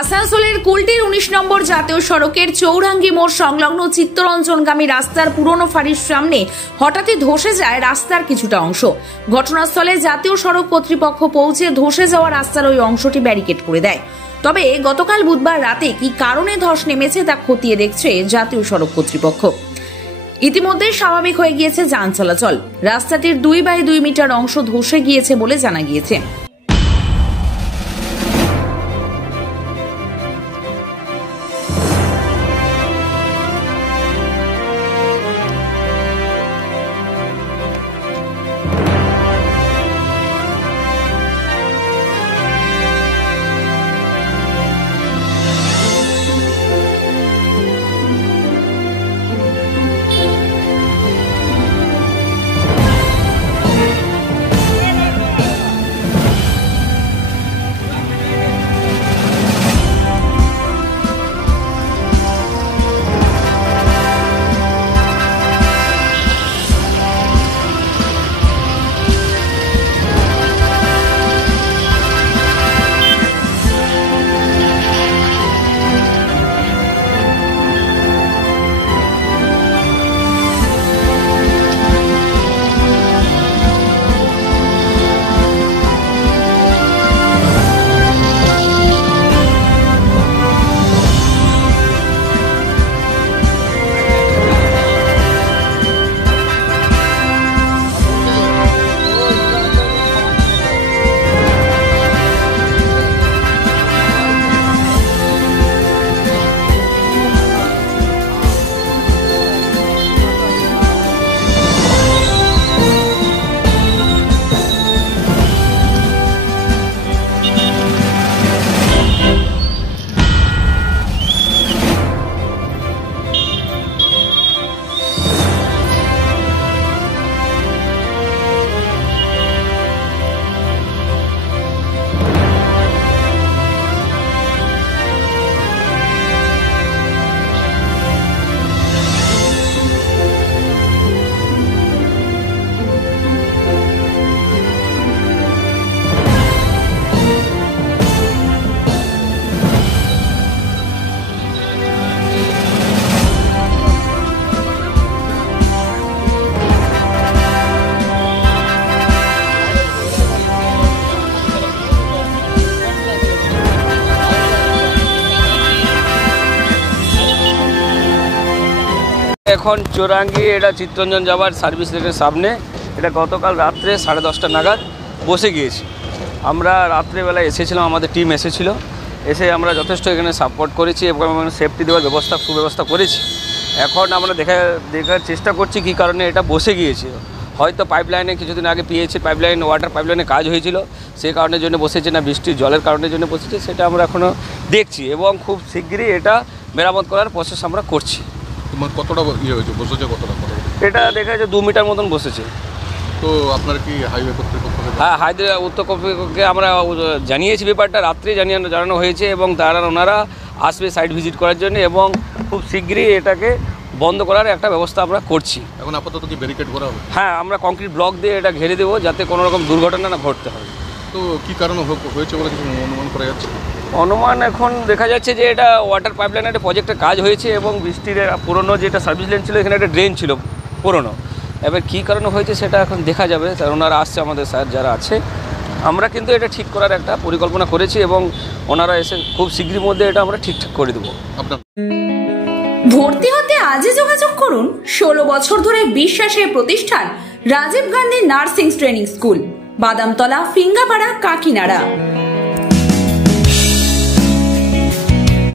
আসানসোলের কুলটির 19 নম্বর জাতীয় সড়কের চৌরাঙ্গি মোড় সংলগ্ন চিত্তরঞ্জনগামী রাস্তার পুরনো ফাঁড়ির সামনে হঠাৎই ধসে যায় রাস্তার কিছুটা অংশ। ঘটনাস্থলে জাতীয় সড়ক কর্তৃপক্ষ পৌঁছে ধসে যাওয়া রাস্তার ওই অংশটি ব্যারিকেড করে দেয়। তবে গতকাল বুধবার রাতে কি কারণে ধস নেমেছে তা খতিয়ে দেখছে জাতীয় সড়ক কর্তৃপক্ষ। ইতিমধ্যে স্বাভাবিক হয়ে গিয়েছে যান চলাচল। রাস্তাটির 2x2 মিটার অংশ ধসে গিয়েছে বলে জানা গিয়েছে। এখন চৌরাঙ্গি এটা চিত্তরঞ্জন যাওয়ার সার্ভিস লেনের সামনে এটা গতকাল রাত্রে 10:30 নাগাদ বসে গিয়েছি। আমরা রাত্রেবেলা এসেছিলাম, আমাদের টিম এসেছিল, এসে আমরা যথেষ্ট এখানে সাপোর্ট করেছি এবং সেফটি দেওয়ার সুব্যবস্থা করেছি। এখন আমরা দেখার চেষ্টা করছি কী কারণে এটা বসে গিয়েছে। হয়তো পাইপলাইনে কিছুদিন আগে পিএইচের ওয়াটার পাইপলাইনে কাজ হয়েছিল, সেই কারণের জন্য বসেছে, না বৃষ্টির জলের কারণের জন্য বসেছে সেটা আমরা এখনও দেখছি এবং খুব শীঘ্রই এটা মেরামত করার প্রসেস আমরা করছি। কতটা হয়েছে বসেছে? কতটা এটা দেখা যাচ্ছে 2 মিটার মতন বসেছে। তো আপনার কি হাইওয়ে কর্তৃপক্ষ? হ্যাঁ, হাইওয়ে উত্তর কর্তৃপক্ষকে আমরা জানিয়েছি, ব্যাপারটা রাত্রে জানানো হয়েছে এবং ওনারা আসবে সাইট ভিজিট করার জন্য এবং খুব শীঘ্রই এটাকে বন্ধ করার একটা ব্যবস্থা আমরা করছি। এখন আপাতত কি ব্যারিকেড করা হবে? হ্যাঁ, আমরা কংক্রিট ব্লক দিয়ে এটা ঘিরে দেবো যাতে কোনো রকম দুর্ঘটনা না ঘটতে হয়। তো কী কারণে হয়েছে বলে কিছু অনুমান করা যাচ্ছে? অনুমান এখন দেখা যাচ্ছে যে এটা ওয়াটার পাইপলাইনের একটা প্রজেক্টের কাজ হয়েছে এবং বৃষ্টির পুরনো যেটা সার্ভিস লেন ছিল এখানে একটা ড্রেন ছিল পুরনো। এবার কী কারণে হয়েছে সেটা এখন দেখা যাবে, ওনারা আসছে, আমাদের স্যার যারা আছে। আমরা কিন্তু এটা ঠিক করার একটা পরিকল্পনা করেছি এবং ওনারা এসে খুব শীঘ্রই মধ্যে এটা আমরা ঠিকঠাক করে দেবো। ভর্তি হতে আজই যোগাযোগ করুন 16 বছর ধরে বিশ্বাসের প্রতিষ্ঠান Rajiv Gandhi nursing training school, Badamtala, Phingapara, Kakinara.